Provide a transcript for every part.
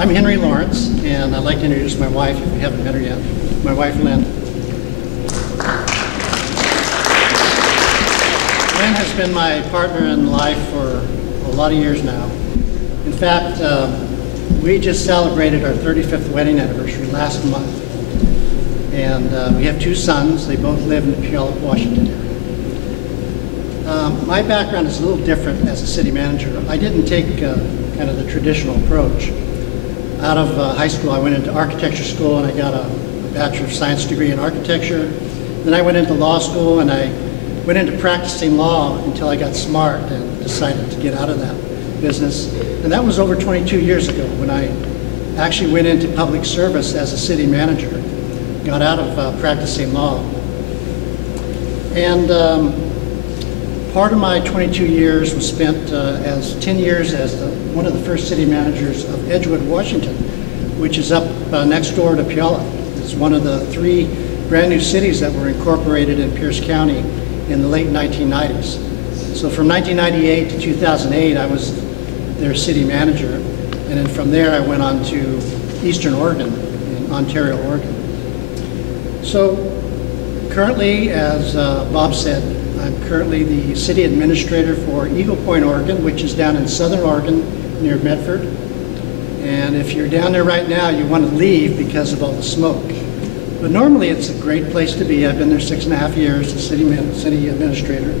I'm Henry Lawrence, and I'd like to introduce my wife, if you haven't met her yet, my wife, Lynn. Lynn has been my partner in life for a lot of years now. In fact, we just celebrated our 35th wedding anniversary last month. And we have two sons. They both live in the Puyallup, Washington area. My background is a little different as a city manager. I didn't take kind of the traditional approach. Out of high school, I went into architecture school and I got a Bachelor of Science degree in architecture. Then I went into law school and I went into practicing law until I got smart and decided to get out of that business. And that was over 22 years ago when I actually went into public service as a city manager, got out of practicing law. And part of my 22 years was spent as 10 years as one of the first city managers of Edgewood, Washington, which is up next door to Puyallup. It's one of the 3 brand new cities that were incorporated in Pierce County in the late 1990s. So from 1998 to 2008, I was their city manager. And then from there, I went on to Eastern Oregon, in Ontario, Oregon. So currently, as Bob said, I'm currently the city administrator for Eagle Point, Oregon, which is down in southern Oregon near Medford. And if you're down there right now, you want to leave because of all the smoke. But normally it's a great place to be. I've been there 6.5 years as city administrator.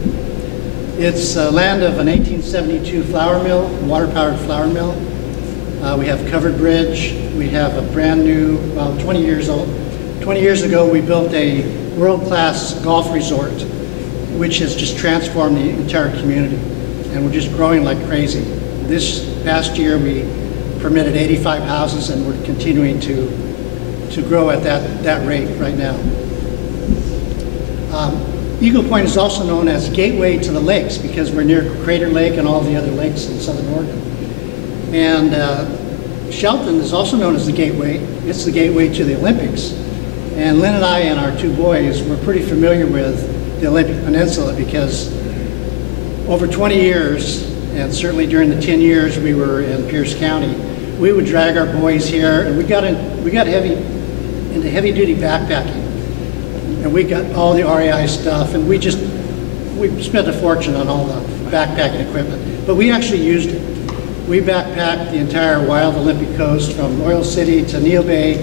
It's land of an 1872 flour mill, water-powered flour mill. We have covered bridge. We have a brand new, well, 20 years old. 20 years ago, we built a world-class golf resort, which has just transformed the entire community. And we're just growing like crazy. This past year, we permitted 85 houses, and we're continuing to grow at that rate right now. Eagle Point is also known as Gateway to the Lakes because we're near Crater Lake and all the other lakes in southern Oregon. And Shelton is also known as the Gateway. It's the gateway to the Olympics. And Lynn and I and our 2 boys were pretty familiar with the Olympic Peninsula because over 20 years, and certainly during the 10 years we were in Pierce County, we would drag our boys here, and we got into heavy-duty backpacking. And we got all the REI stuff, and we spent a fortune on all the backpacking equipment. But we actually used it. We backpacked the entire wild Olympic coast from Oil City to Neal Bay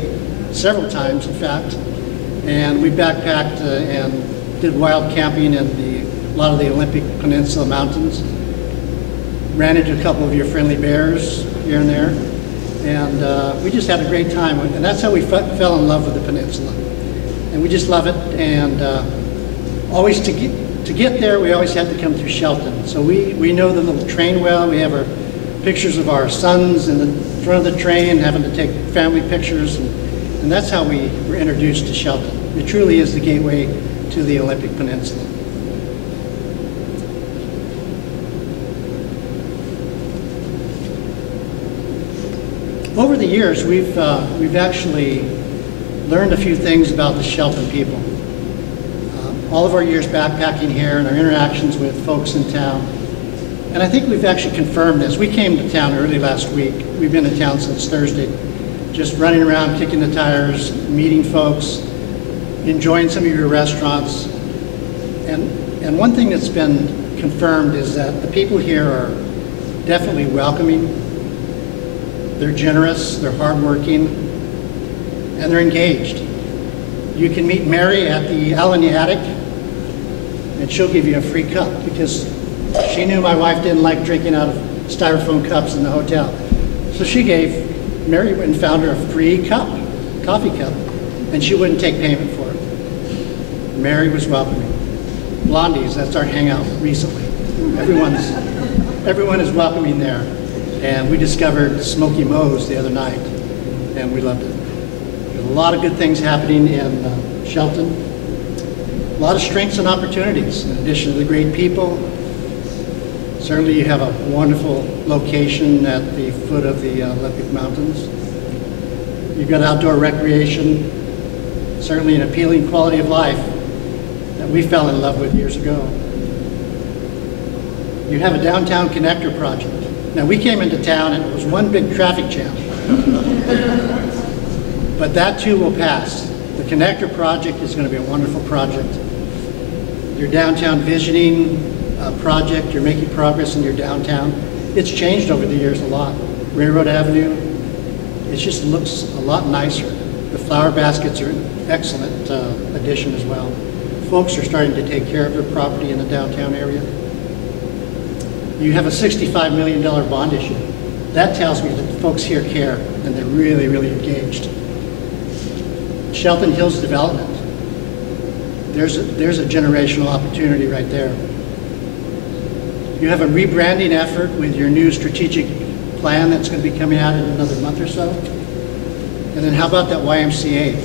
several times, in fact. And we backpacked and did wild camping in a lot of the Olympic Peninsula mountains. Ran into a couple of your friendly bears here and there. And we just had a great time. And that's how we fell in love with the peninsula. And we just love it. And always to get there, we always had to come through Shelton. So we know the little train well. We have our pictures of our sons in the front of the train, having to take family pictures. And that's how we were introduced to Shelton. It truly is the gateway to the Olympic Peninsula. Over the years, we've actually learned a few things about the Shelton people. All of our years backpacking here and our interactions with folks in town. And I think we've actually confirmed this. We came to town early last week. We've been in town since Thursday, just running around, kicking the tires, meeting folks, enjoying some of your restaurants. And one thing that's been confirmed is that the people here are definitely welcoming. They're generous, they're hardworking, and they're engaged. You can meet Mary at the Owl in the Attic, and she'll give you a free cup because she knew my wife didn't like drinking out of styrofoam cups in the hotel. So Mary went and found her a free cup, coffee cup, and she wouldn't take payment for it. Mary was welcoming. Blondie's, that's our hangout recently. Everyone is welcoming there. And we discovered Smoky Moe's the other night, and we loved it. There's a lot of good things happening in Shelton. A lot of strengths and opportunities, in addition to the great people. Certainly you have a wonderful location at the foot of the Olympic Mountains. You've got outdoor recreation, certainly an appealing quality of life that we fell in love with years ago. You have a downtown connector project. Now we came into town and it was one big traffic jam. But that too will pass. The connector project is going to be a wonderful project. Your downtown visioning project, you're making progress in your downtown. It's changed over the years a lot. Railroad Avenue, it just looks a lot nicer. The flower baskets are an excellent addition as well. Folks are starting to take care of their property in the downtown area. You have a $65 million bond issue. That tells me that the folks here care and they're really, really engaged. Shelton Hills development. There's a generational opportunity right there. You have a rebranding effort with your new strategic plan that's going to be coming out in another month or so. And then how about that YMCA?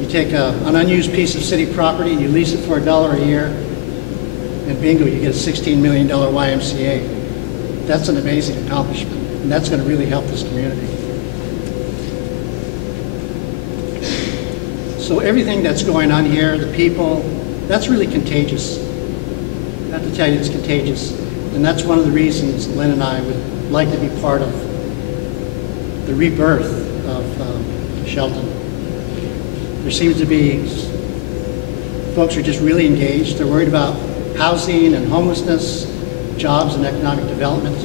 You take an unused piece of city property, you lease it for $1 a year, and bingo, you get a $16 million YMCA. That's an amazing accomplishment, and that's going to really help this community. So everything that's going on here, the people, that's really contagious. I have to tell you, it's contagious. And that's one of the reasons Lynn and I would like to be part of the rebirth of Shelton. There seems to be, folks are just really engaged. They're worried about housing and homelessness, jobs and economic development.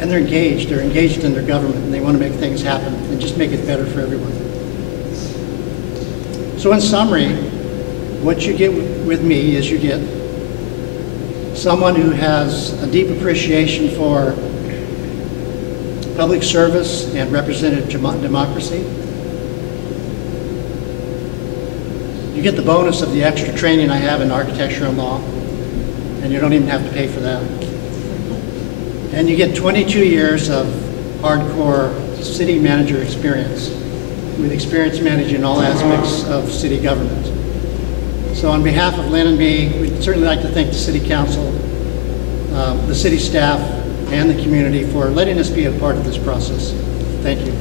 And they're engaged. They're engaged in their government, and they want to make things happen and just make it better for everyone. So in summary, what you get with me is you get someone who has a deep appreciation for public service and representative democracy. You get the bonus of the extra training I have in architecture and law, and you don't even have to pay for that. And you get 22 years of hardcore city manager experience, with experience managing all aspects of city government. So on behalf of Lynn and me, we'd certainly like to thank the City Council, the city staff, and the community for letting us be a part of this process. Thank you.